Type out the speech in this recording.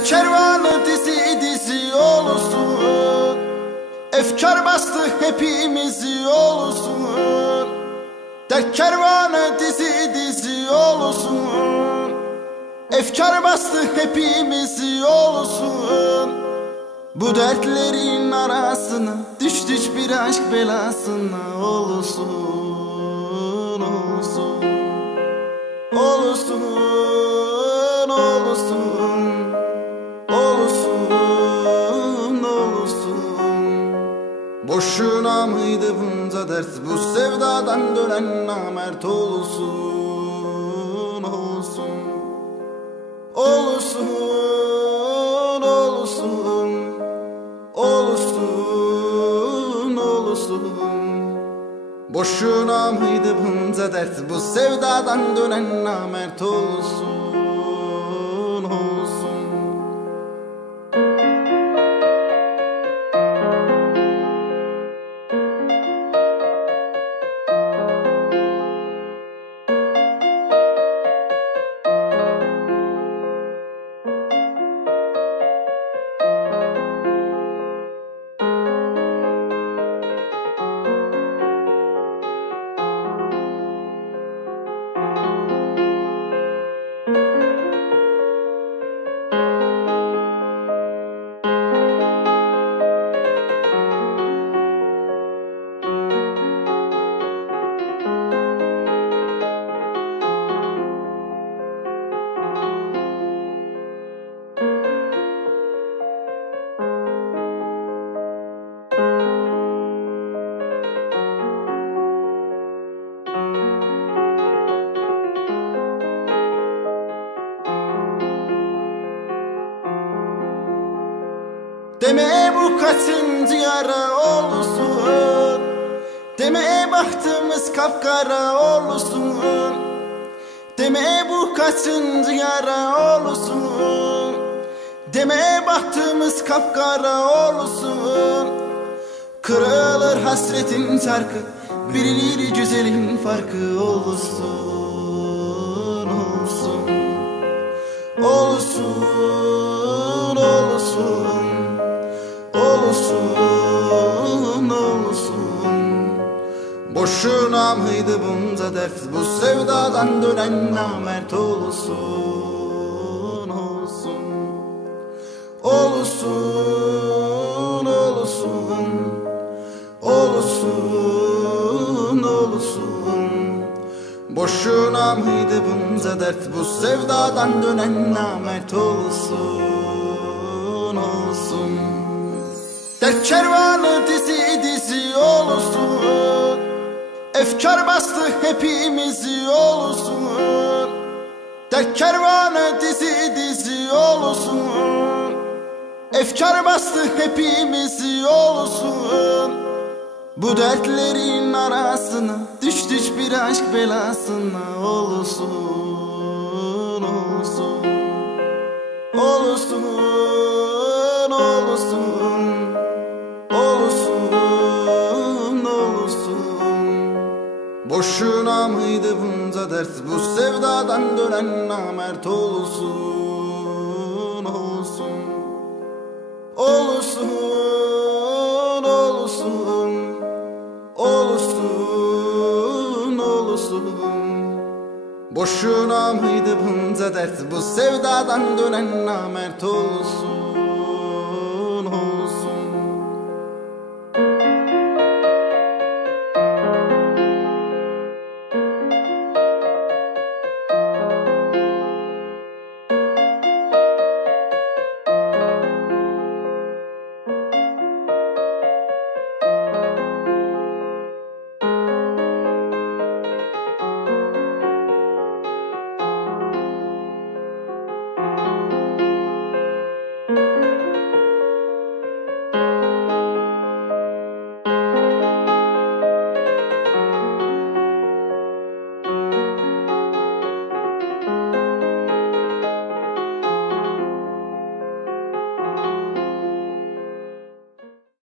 Dert kervanı dizi dizi olursun. Efkar bastı hepimizi olursun. Dert kervanı dizi dizi olursun. Efkar bastı hepimizi olursun. Bu dertlerin arasına düştük bir aşk belasına olursun. Olursun. Olursun. Olursun. Olursun. Olursun. Boşuna mıydı bunca dert, bu sevdadan dönen namert olursun. Olursun. Olursun. Olursun. Olursun. Olursun. Boşuna mıydı bunca dert, bu sevdadan dönen namert olsun. Olsun. Deme bu kaçıncı yara olursun. Deme bahtımız kapkara olursun. Deme bu kaçıncı yara olursun. Deme bahtımız kapkara olursun. Kırılır hasretin çarkı, birileri güzelin farkı olursun. Olursun. Olursun. Olursun. Olursun, olursun. Boşuna mıydı bunca dert, bu sevdadan dönen namert olursun. Olsun. Olursun, olursun. Olursun, olursun. Boşuna mıydı bunca dert, bu sevdadan dönen namert olursun. Olsun. Dert kervanı dizi dizi olursun. Efkar bastı hepimizi olursun. Dert kervanı dizi dizi olursun. Efkar bastı hepimizi olursun. Bu dertlerin arasına düştük bir aşk belasına olursun. Olursun. Olursun. Olursun. Olursun, olursun. Boşuna mıydı bunca dert, bu sevdadan dönen namert olursun. Olsun. Olursun, olursun. Olursun, olursun. Boşuna mıydı bunca dert, bu sevdadan dönen namert olursun.